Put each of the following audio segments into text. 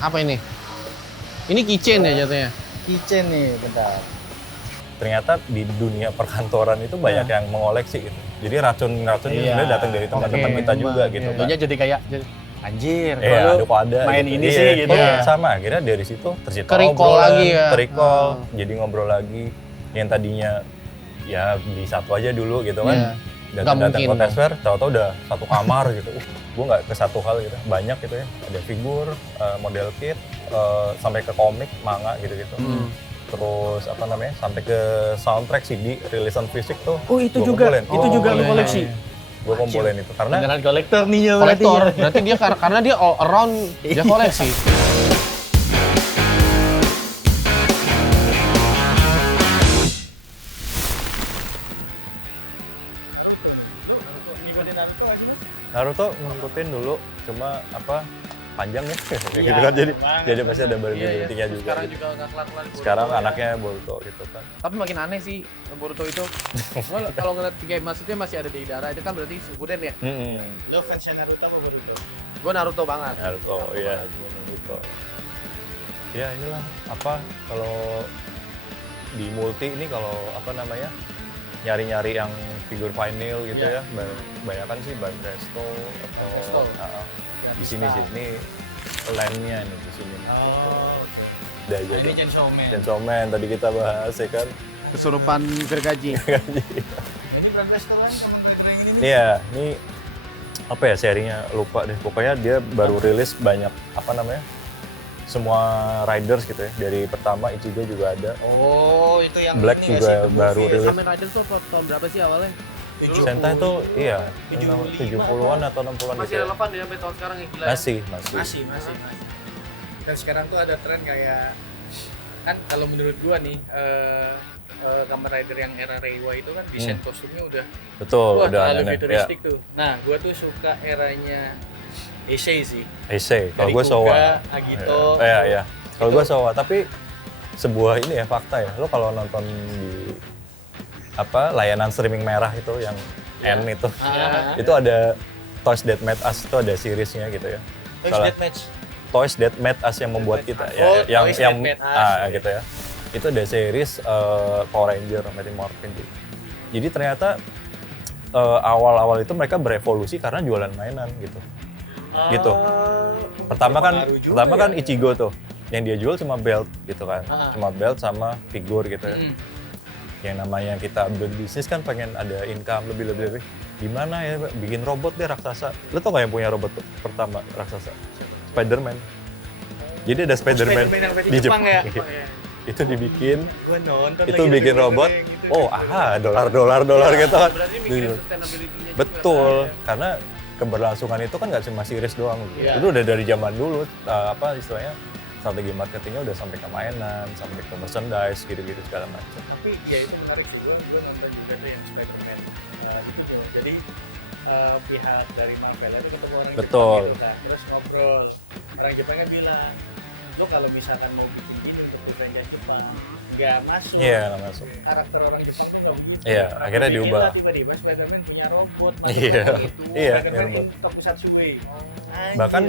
Apa ini? Ini keychain ya jatuhnya? Keychain nih, bentar. Ternyata di dunia perkantoran itu banyak yang mengoleksi gitu. Jadi racun-racun ini sebenarnya datang dari teman-teman kita juga gitu kan. Tentunya jadi kayak anjir, Iya, kok ada main gitu. ini sih gitu ya. Sama, akhirnya dari situ tercipta Ke-recall obrolan, lagi ya. ke-recall, jadi ngobrol lagi. Yang tadinya ya di satu aja dulu gitu kan. Iya. Datang-datang Nggak ke mungkin. Tesfair, tahu-tahu udah satu kamar gitu. Gue nggak ke satu hal gitu, banyak gitu ya. Ada figur, model kit, sampai ke komik, manga gitu-gitu. Terus apa namanya, sampai ke soundtrack CD, rilisan fisik tuh. Oh itu gua juga, kumpulin. itu juga lu iya, koleksi. Gue kumpulin itu karena Beneran kolektor nih ya Kolektor. berarti ya. Berarti dia karena dia all around dia koleksi. Naruto ngikutin dulu, cuma apa panjang ya, gitu kan jadi pasti ada berhenti-berhentinya juga. Sekarang gitu. juga nggak kelar-kelar. Sekarang anaknya Boruto gitu kan. Tapi makin aneh sih Boruto itu. Gua kalau ngeliat kayak maksudnya masih ada di darah itu kan berarti Shippuden ya. Lo fansnya Naruto apa Boruto? Gua Naruto banget. Naruto, iya Naruto. Ya inilah apa kalau di multi ini kalau apa namanya nyari-nyari yang figur vinyl gitu ya, banyakan sih by Presto atau Presto. di sini sih ini landnya nih di sini. Oh, oke. Udah aja. Ini Chainsaw Man. Chainsaw Man tadi kita bahas ya kan. Kesurupan gergaji. Ini brand Presto kan sama Presto yang ini. Iya, ini apa ya serinya lupa deh. Pokoknya dia baru rilis banyak apa namanya semua riders gitu ya. Dari pertama Ichigo juga ada. Oh, itu yang Black ini juga nggak sih, baru movie ya? rilis. Kamen Rider tuh tahun berapa sih awalnya? Sentai itu iya 75 70-an atau 60-an Masih gitu. Ya. relevan ya sampai tahun sekarang ya gila. Masih. Masih. Dan sekarang tuh ada tren kayak kan kalau menurut gua nih Kamen Rider yang era Reiwa itu kan desain kostumnya udah Betul, wah udah terlalu aneh. Ya. futuristik tuh. Nah, gua tuh suka eranya Heisei sih. Heisei, kalau Dari gue Kuga, Showa. Agito. Iya. Kalau Itu- gue Showa, tapi sebuah ini ya fakta ya. Lo kalau nonton di apa layanan streaming merah itu yang N itu, itu ada Toys That Made Us itu ada seriesnya gitu ya. Salah- Deathmatch. Toys That Made Us yang membuat kita Oh, ya, Toys yang That Made Us. gitu ya. Itu ada series Power Ranger, Mighty Morphin gitu. Jadi ternyata awal-awal itu mereka berevolusi karena jualan mainan gitu. Gitu. Pertama kan ya. Ichigo tuh, yang dia jual cuma belt gitu kan, cuma belt sama figur gitu ya. Yang namanya kita berbisnis kan pengen ada income lebih. Gimana ya bikin robot deh raksasa. Lo tau gak yang punya robot pertama raksasa? Spider-Man. Jadi ada Spider-Man Spider-Man yang versi di Jepang ya? Itu dibikin, Gua nonton itu lagi bikin ada robot. yang gitu. Oh, dolar gitu kan. Berarti mikirin sustainability-nya juga. Betul, karena keberlangsungan itu kan nggak cuma series doang. Iya. Itu udah dari zaman dulu, apa istilahnya strategi marketingnya udah sampai ke mainan, sampai ke merchandise, gitu-gitu segala macam. Tapi ya itu menarik sih, gua nonton juga tuh yang Spider-Man. Itu tuh, jadi pihak dari Marvel itu ketemu orang Betul. Jepang gitu kan, terus ngobrol. Orang Jepangnya bilang, lo kalau misalkan mau bikin ini untuk franchise Jepang, nggak masuk. Iya, nggak masuk. Karakter orang Jepang tuh nggak begitu. Iya, akhirnya Bikinlah diubah. Tiba-tiba Spider-Man punya robot. Iya, iya, Spider-Man robot. in Tokusatsu. Bahkan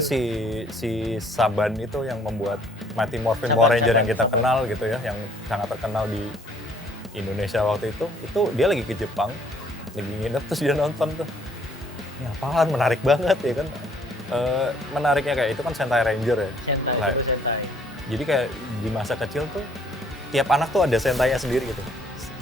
si Saban itu yang membuat Mighty Morphin Saban, Power Ranger Saban. yang kita kenal gitu ya, yang sangat terkenal di Indonesia waktu itu dia lagi ke Jepang, lagi nginep terus dia nonton tuh. Ini apaan, menarik banget ya kan. Menariknya kayak itu kan Sentai Ranger ya. Sentai, Lah, itu Sentai. jadi kayak di masa kecil tuh tiap anak tuh ada Sentainya sendiri gitu.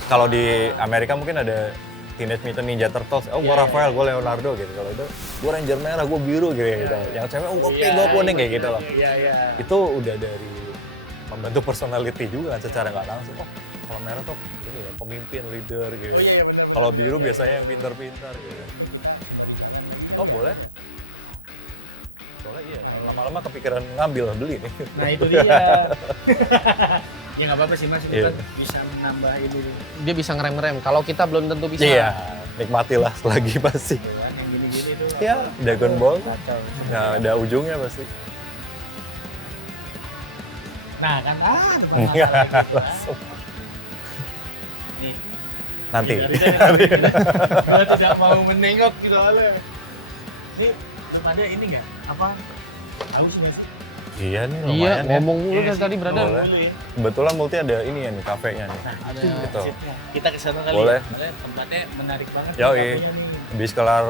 Kalau di Amerika mungkin ada Teenage Mutant Ninja Turtles, oh gue Iya, Raphael, gue Leonardo gitu. Kalau itu gue Ranger merah, gue biru gitu. Yang cewek, oh gue pink, gue kuning kayak gitu loh. Iya. Itu udah dari membentuk personality juga kan secara nggak langsung. Oh kalau merah tuh ini ya pemimpin, leader gitu. Oh iya benar. Kalau biru biasanya yang pintar-pintar gitu. Oh boleh. Soalnya iya, lama-lama kepikiran ngambil beli nih. Nah itu dia. Ya nggak apa-apa sih mas, itu Iya. kan bisa menambah ini. Dia bisa ngerem-ngerem. Kalau kita belum tentu bisa. Iya, nikmatilah selagi pasti. Yang gini-gini tuh. Ya, Dragon Ball. Kacau. Nah, ada ujungnya pasti. Nah kan, depan mata lagi. Langsung. Nih, Nanti. Gue tidak mau menengok gitu oleh. Ini belum ada ini nggak? Apa? Haus nggak sih? Iya nih Iya, lumayan ya. ngomong mulu Iya dari sih, tadi, brother. Boleh. Dulu ya. Kebetulan Multi ada ini ya nih, kafenya nih. Nah, Ada. itu Gitu. sipnya. Kita ke sana kali. Boleh. Ya. Soalnya tempatnya menarik banget. Yoi. Kafenya nih. Habis kelar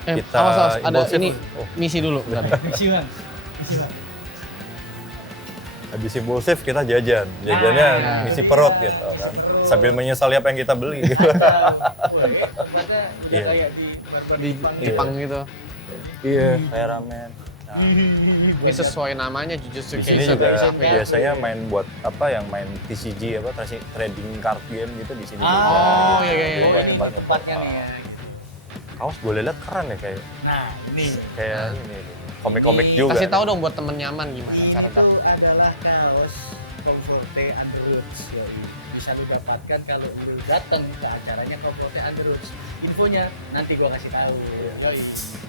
kita awas, ada impulsif. ini Oh, misi dulu. Bentar. Misi Bang. Misi Bang. habis impulsif kita jajan. Jajannya iya. ngisi perut gitu kan. Sambil menyesali apa yang kita beli gitu. Tempatnya udah Iya. kayak di tempat Di Jepang. Jepang gitu. Iya, kayak ramen. Nah, Ini sesuai namanya Jujutsu di sini Kaisen. juga Kaisen, ya. biasanya main buat apa yang main TCG apa trading card game gitu di sini. Oh, iya, iya, iya. Buat Ini tempat-tempat. tempatnya nih ya. Kaos boleh lihat keren ya kayak Nah, ini ini komik-komik Di- juga. Kasih tahu dong buat temen nyaman gimana cara itu dapet. adalah kaos Comforte Underwoods. Bisa lu dapatkan kalau lu datang ke acaranya Comforte Underwoods. Infonya nanti gua kasih tahu. Yoi.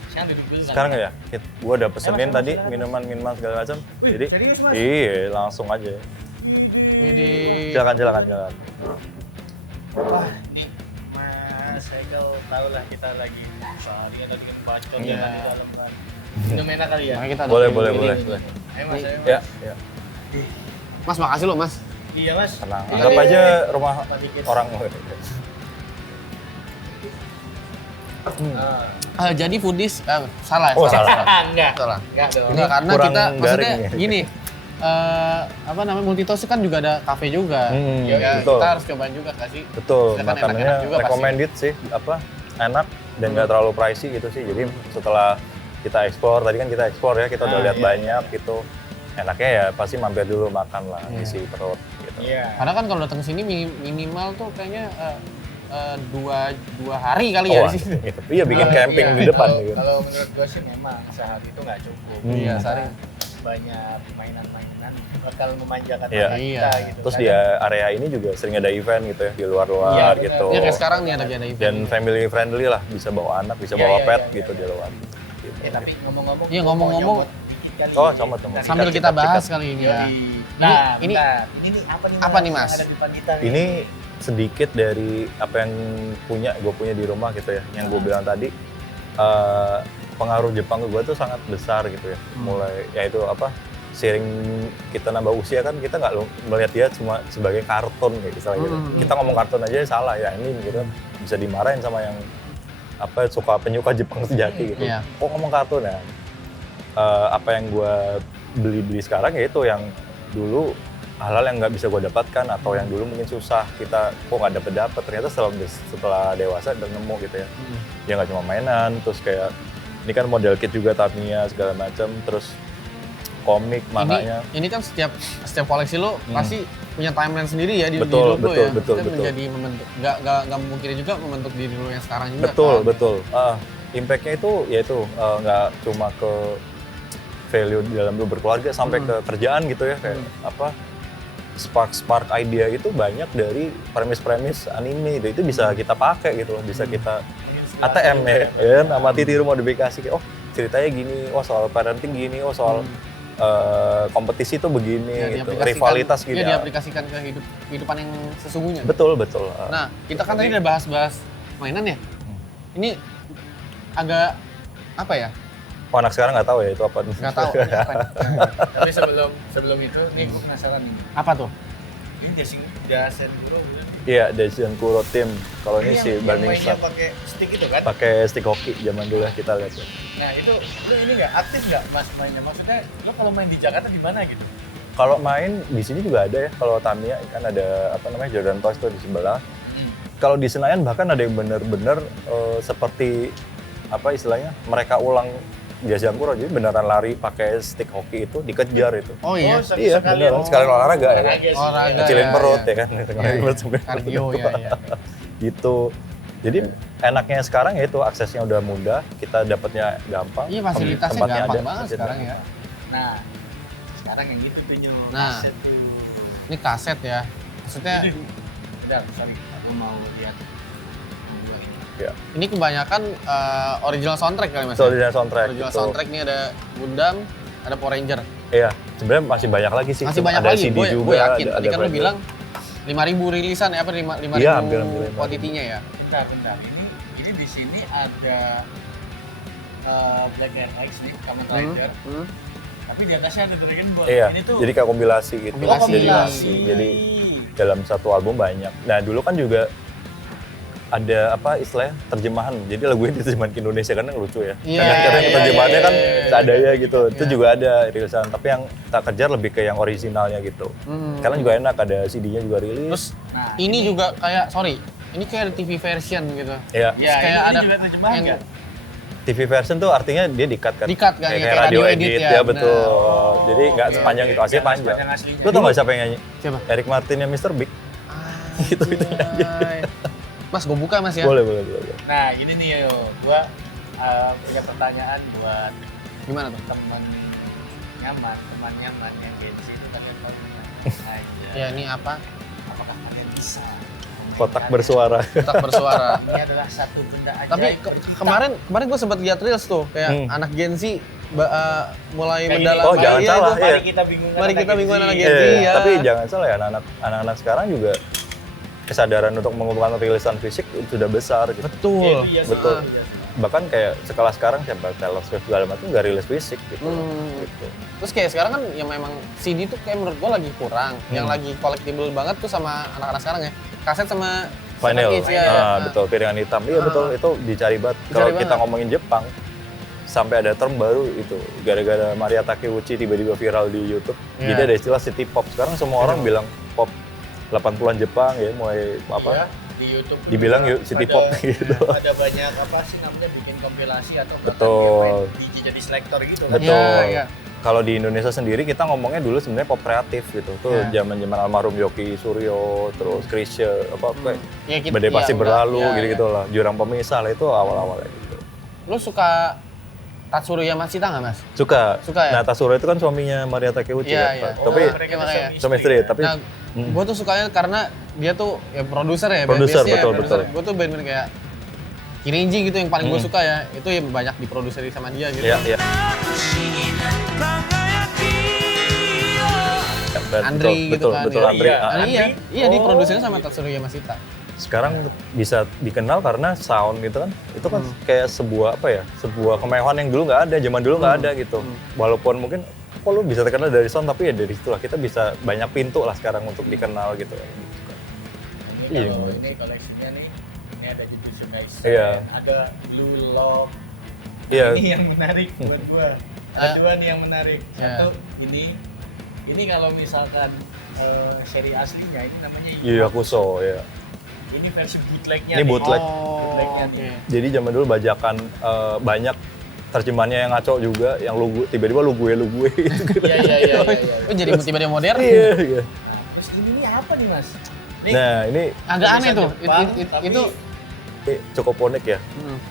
Sekarang duduk dulu. Sekarang nggak ya? Gua udah pesenin Mas, tadi silakan. minuman segala macam. Wih, Jadi serius, Mas? iya langsung aja. Widih. Silakan. Wah, ini Mas Michael tahu lah kita lagi seharian lagi kan bacot ya kan di dalam kan. Minum enak kali ya? Makanya kita Boleh, ada- boleh. Ayo Mas, ayo Mas. Ya, ya. Mas, makasih loh, Mas. Iya Mas. Tenang. Iya. Anggap aja rumah Apa dikit? orang. Jadi foodies, salah ya? Oh, salah. Enggak. Salah. Enggak dong. Enggak, karena kurang kita maksudnya garing ya. gini, apa namanya, Multitos kan juga ada kafe juga. Ya, betul. kita harus cobain juga kasih. Betul, Kita kan makanannya enak-enak juga pasti. recommended sih, apa enak dan nggak terlalu pricey gitu sih. Jadi setelah kita explore, tadi kan kita explore ya, kita udah Ah, lihat iya, banyak gitu. Enaknya ya pasti mampir dulu makan lah, Iya. isi perut gitu. Iya. Karena kan kalau datang ke sini minimal tuh kayaknya dua hari kali Oh, ya di sini. gitu. Iya bikin Nah, camping iya. di depan Kalau- gitu. Kalau menurut gue sih memang sehari itu nggak cukup. Iya, Karena sehari. banyak mainan-mainan bakal memanjakan Iya. mata Iya. kita gitu. Terus di area ini juga sering ada event gitu ya, di luar-luar Iya, benar. gitu. Ya kayak sekarang nih ada event. Dan family friendly lah, bisa bawa anak, bisa Iya, bawa iya, pet iya, gitu iya. di luar. Gitu. Ya tapi ngomong-ngomong. Iya, gua mau ngomong-ngomong. nyomot dikit kali Oh, ya. comot. Bentar. Sambil Sikat, kita bahas sikat. kali ini ya. Yoi. Nah, ini- bentar. Ini apa nih? apa nih, Mas? Yang ada di depan kita nih. Ini sedikit dari apa yang gue punya di rumah gitu ya, yang gue bilang tadi. Pengaruh Jepang ke gue tuh sangat besar gitu ya. Mulai yaitu apa, seiring kita nambah usia kan kita nggak melihat dia cuma sebagai kartun kayak misalnya gitu. Kita ngomong kartun aja salah ya, ini gitu bisa dimarahin sama yang apa penyuka Jepang sejati gitu. Iya. Kok ngomong kartun ya? Apa yang gue beli sekarang ya itu yang dulu hal-hal yang nggak bisa gue dapatkan atau yang dulu mungkin susah kita kok nggak dapet ternyata setelah dewasa dan nemu gitu ya. Ya nggak cuma mainan, terus kayak ini kan model kit juga Tamiya segala macam, terus komik makanya. Ini kan setiap koleksi lo pasti punya timeline sendiri ya di Betul, hidup lo betul, ya. betul, Itu betul. menjadi membentuk, nggak memungkiri juga membentuk diri lo yang sekarang juga. Betul, kan? betul. Impact-nya itu yaitu nggak cuma ke value di dalam lu berkeluarga sampai ke kerjaan gitu ya, kayak apa spark idea itu banyak dari premis anime itu bisa kita pakai gitu loh, bisa kita ATM ya kan, sama tiru modifikasi kayak oh ceritanya gini, oh soal parenting gini, oh soal kompetisi itu begini Ya, gitu, diaplikasikan- rivalitas gini. Ya, diaplikasikan ke kehidupan yang sesungguhnya. Betul. Nah, kita kan tadi udah bahas mainan ya. Ini agak apa ya? Oh, anak sekarang nggak tahu ya itu apa. Nggak tahu. Ini apa nih? Tapi sebelum itu, nih gue penasaran nih. Apa tuh? Ini Dasen Kuro bukan? Iya, Daisen Kuro Team. Kalau ini si yang Burning mainnya Star pakai stick itu kan? pakai stick hoki zaman dulu ya kita lihat ya. Nah itu ini nggak aktif nggak Mas mainnya? Maksudnya lo kalau main di Jakarta di mana gitu? Kalau main di sini juga ada ya. Kalau Tamiya kan ada apa namanya Jordan Toys tuh di sebelah. Kalau di Senayan bahkan ada yang bener-bener seperti apa istilahnya mereka ulang Daisen Kuro, jadi beneran lari pakai stick hoki itu dikejar itu. Oh iya. Iya, beneran sekalian olahraga ya kan. Olahraga. Kecilin ya, perut ya. ya kan. Kardio ya. Gitu. Jadi enaknya sekarang ya itu aksesnya udah mudah, kita dapatnya gampang. Iya, fasilitasnya tempatnya gampang ada, banget fasilitasnya sekarang ya. Nah sekarang yang itu tuh Nyo. Nah. Kaset tuh. Ini kaset ya. Maksudnya Udah, sorry, aku mau lihat yang dua ini. Ya. ini kebanyakan original soundtrack kali Mas. So, ya? di soundtrack Original gitu. soundtrack ini ada Gundam, ada Power Ranger. Iya, sebenarnya masih banyak lagi sih. Masih banyak ada lagi, CD gue juga, yakin. Tadi kan lu Brandon. bilang 5.000 rilisan ya, apa 5.000 Iya, hampir 5.000. kuantitinya ya. Bentar. Ini di sini ada Black and X nih, Kamen Rider. Tapi di atasnya ada Dragon Ball. Iya, Ini tuh jadi kayak kompilasi gitu. Kompilasi. Jadi dalam satu album banyak. Nah dulu kan juga ada apa istilahnya terjemahan. Jadi lagunya diterjemahan ke Indonesia kan lucu ya. Iya, Kadang-kadang iya, terjemahannya iya, kan iya. seadanya gitu. Itu Iya. juga ada rilisan. Tapi yang tak kejar lebih ke yang originalnya gitu. Karena juga enak, ada CD-nya juga rilis. Terus Nah, ini juga kayak, ini kayak TV version gitu. Iya. ya, kayak ini ada juga terjemahan yang- kan? TV version tuh artinya dia di-cut kan? Di-cut kan, Kayak radio edit ya, betul. benar. Jadi nggak Oke, sepanjang oke. itu, aslinya Nggak panjang. sepanjang aslinya. Lu tau nggak siapa yang nyanyi? Siapa? Eric Martin yang Mr. Big. Gitu, itu aja. Mas, gue buka Mas ya. Boleh. Nah, ini nih yo, gua punya pertanyaan buat Gimana tuh? teman nyaman yang Gen Z itu kalian tahu nggak? Aja. Ya ini apa? Apakah kalian bisa? Kotak bersuara. Kotak bersuara. Ini adalah satu benda ajaib. Tapi berkitab. kemarin gue sempat lihat reels tuh kayak anak Gen Z mulai Kayak gini. mendalami. Oh, jangan Iya, salah, itu. iya. Mari kita bingung Mari kita bingung anak Gen Z. Iya, ya. tapi jangan salah ya, anak-anak sekarang juga kesadaran untuk mengumpulkan rilisan fisik sudah besar gitu. Betul. Iya, Betul. iya. Bahkan kayak sekelas sekarang siapa Taylor Swift segala macam nggak rilis fisik gitu. Gitu. Terus kayak sekarang kan yang memang CD tuh kayak menurut gue lagi kurang. Yang lagi collectible banget tuh sama anak-anak sekarang ya. Kaset sama Vinyl. Kids, ya. Betul, piringan hitam. Iya betul, itu dicari banget. Kalau Dicari kita banget. ngomongin Jepang, sampai ada term baru itu gara-gara Maria Takeuchi tiba-tiba viral di YouTube. Iya. Jadi ada istilah city pop. Sekarang semua orang bilang pop 80-an Jepang ya, mulai apa? Iya, di YouTube Dibilang yuk city pop gitu. Ada banyak apa sih namanya bikin kompilasi atau bahkan Betul. dia main DJ jadi selektor gitu kan. Betul. Iya, iya. Kalau di Indonesia sendiri kita ngomongnya dulu sebenarnya pop kreatif gitu. Tuh Iya. zaman-zaman almarhum Yoki Suryo, terus Chrisye, apa Ya, kita, Badai Pasti ya, Berlalu udah, gitu-gitu lah. Jurang Pemisah lah itu awal-awalnya gitu. Lu suka Tatsuro Yamashita nggak Mas? Suka. Suka ya? Nah, Tatsuro itu kan suaminya Maria Takeuchi Iya, kan. iya. Tapi Oh, mereka makanya. tuh suami istri, tapi Nah, gue tuh sukanya karena dia tuh ya produser ya. Produser, base-nya ya, betul, produser. betul. Gue tuh band-band kayak Kirinji gitu yang paling gue suka ya. Itu ya banyak diproduksi sama dia gitu. iya, iya. Dan Andri gitu betul, kan. betul, ya. Andri. Iya. Ah, Nah, iya, Andri. iya Oh. diproduksinya sama Tatsuro Yamashita. Sekarang bisa dikenal karena sound gitu kan. Itu kan kayak sebuah apa ya? Sebuah kemewahan yang dulu nggak ada, zaman dulu nggak ada gitu. Walaupun mungkin kok lu bisa terkenal dari sound, tapi ya dari situlah kita bisa banyak pintu lah sekarang untuk dikenal gitu. Ini Iya. kalau ini koleksinya nih, ini ada Jujutsu Kaisen, Iya. ada Blue Lock. Iya. Ini yang menarik buat gua. Ada dua nih yang menarik. Iya. Satu ini kalau misalkan seri aslinya ini namanya Yu Yu Hakusho ya. Ini versi bootlegnya. Ini nih. bootleg. Oh, Bootlegnya oke. nih. Jadi zaman dulu bajakan banyak terjemahannya yang ngaco juga, yang lu tiba-tiba lu gue gitu. Iya iya iya. Oh, jadi multimedia modern. Iya, iya. Nah, terus ini nih apa nih Mas? Nih, Nah, ini Agak aneh tulisan tuh. Jepang, tapi Itu cukup unik ya.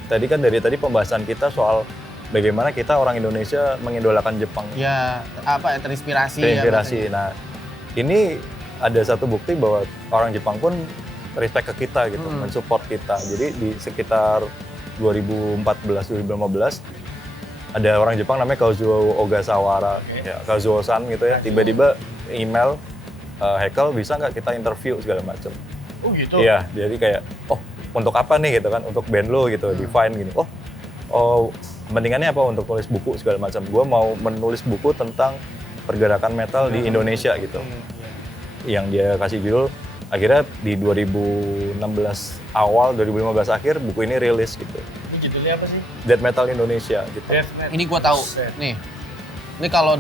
Tadi kan dari tadi pembahasan kita soal bagaimana kita orang Indonesia mengidolakan Jepang. ya apa ya terinspirasi. Terinspirasi. Ya, Nah, ini ada satu bukti bahwa orang Jepang pun respect ke kita gitu, mensupport kita. Jadi di sekitar 2014-2015 ada orang Jepang namanya Kazuo Ogasawara, ya, Kazuo-san gitu ya. Tiba-tiba email Hekel bisa nggak kita interview segala macam. oh gitu. Iya, jadi kayak untuk apa nih gitu kan, untuk band lo gitu, define gini. Oh, kepentingannya apa untuk tulis buku segala macam. Gua mau menulis buku tentang pergerakan metal di Indonesia gitu. Yang dia kasih judul, akhirnya di 2016 awal, 2015 akhir buku ini rilis gitu. Ini judulnya apa sih? Death Metal Indonesia gitu. Death Metal. Ini gua tahu. Set. Nih. Ini kalau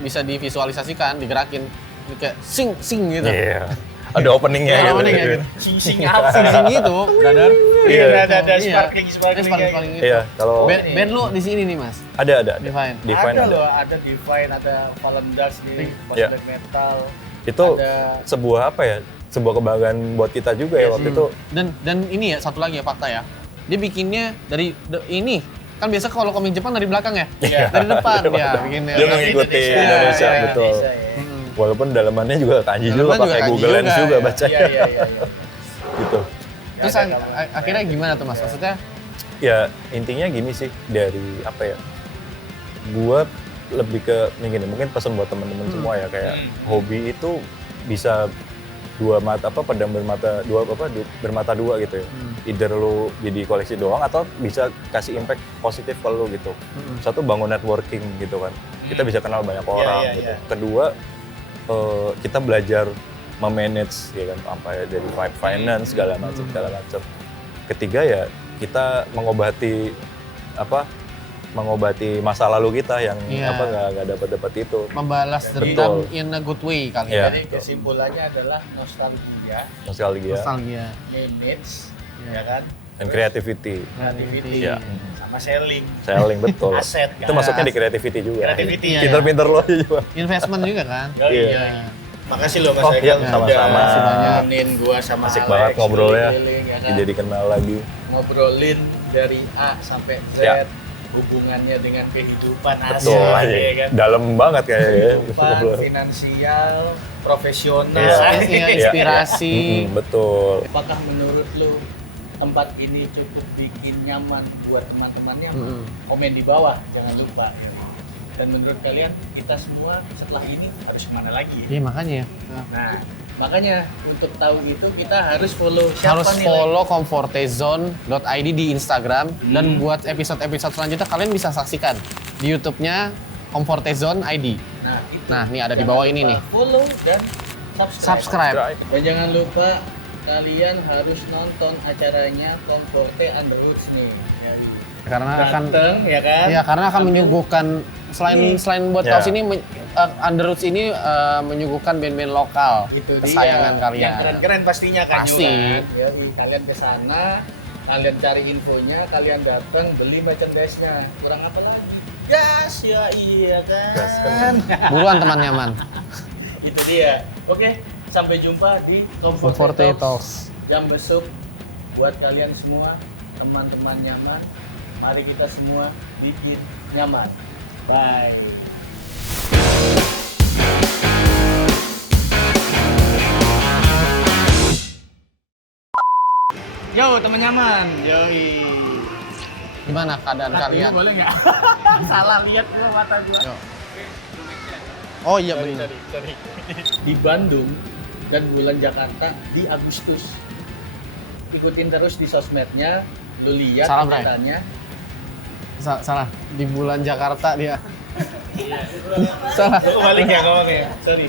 bisa divisualisasikan, digerakin ini kayak sing gitu. Iya. Ada openingnya Ada gitu. openingnya gitu. Sing apa? Sing gitu, brother. Iya. Ada Iya. sparkling Gitu. Iya, kalau Band lu di sini nih, Mas. ada. Define. Define ada ada. loh, ada Divine, ada Fallen Dust nih, post Iya. black metal. Itu Ada sebuah apa ya? Sebuah kebanggaan buat kita juga ya waktu itu. Dan ini ya satu lagi ya fakta ya. Dia bikinnya dari ini. Kan biasa kalau komik Jepang dari belakang ya. Iya. Dari depan dia bikinnya. Dia mengikuti Indonesia, iya, betul. Indonesia, ya. Walaupun dalamannya juga kanji Dalaman juga, juga pakai kanji Google Lens juga, juga ya. baca. Iya. Gitu. Terus Ada kamu. akhirnya gimana tuh, Mas? Maksudnya Ya intinya gini sih, dari apa ya? Gua lebih ke gini, mungkin pesan buat teman-teman semua ya, kayak hobi itu bisa dua mata pedang bermata dua gitu ya. Either lu jadi koleksi doang atau bisa kasih impact positif ke lu gitu. Satu bangun networking gitu kan. Kita bisa kenal banyak orang gitu. Kedua kita belajar memanage ya kan apa ya dari finance segala macam. Ketiga ya kita mengobati masa lalu kita yang nggak dapat itu. Membalas dendam in a good way kali ya. Jadi kesimpulannya adalah nostalgia, manage, ya kan? Dan creativity. Ya. Sama selling Betul. Aset kan? Itu masuknya di creativity juga. Creativity, Pinter-pinter lo juga. Investment juga kan? Iya. Makasih loh Mas Iya, Egal sama-sama. udah nemenin gua sama Asik Alex, banget ngobrolnya. ya kan? Jadi kenal lagi. Ngobrolin dari A sampai Z, hubungannya dengan kehidupan Betul, ya kan? dalam banget kayaknya. Kehidupan finansial, profesional, inspirasi. Betul. Apakah menurut lu tempat ini cukup bikin nyaman buat teman-temannya? Komen di bawah, jangan lupa. Dan menurut kalian, kita semua setelah ini harus kemana lagi? Iya makanya. Nah, makanya untuk tahu itu kita harus follow siapa Harus nih? follow comfortezone.id di Instagram. Dan buat episode-episode selanjutnya kalian bisa saksikan di YouTube-nya Comfortezone ID. Nah, itu. Nah, ini ada di bawah ini nih. Follow dan Subscribe. Dan jangan lupa kalian harus nonton acaranya Comforte Underwoods nih. Karena akan ya kan? Iya, karena akan menyuguhkan selain buat kaos ini Underwoods ini menyuguhkan band-band lokal Itu kesayangan kalian. Yang keren-keren pastinya kan. Pasti. Ya, kalian ke sana, kalian cari infonya, kalian datang beli merchandise-nya. Kurang apa lagi? Gas ya iya kan. Gas kan. Buruan teman nyaman. Itu dia. Oke, sampai jumpa di Comforte Talks. Talks. Jam besuk buat kalian semua, teman-teman nyaman. Mari kita semua bikin nyaman. Bye. Yo, teman nyaman. Yoi. Gimana keadaan kalian? Boleh nggak? Salah lihat gua mata gua. Yo. Oh iya benar. Sorry. Di Bandung dan bulan Jakarta di Agustus. Ikutin terus di sosmednya, lu lihat Salah, Bray. update-annya. Salah. Di bulan Jakarta dia. Salah. Balik ya ngomongnya. Sorry.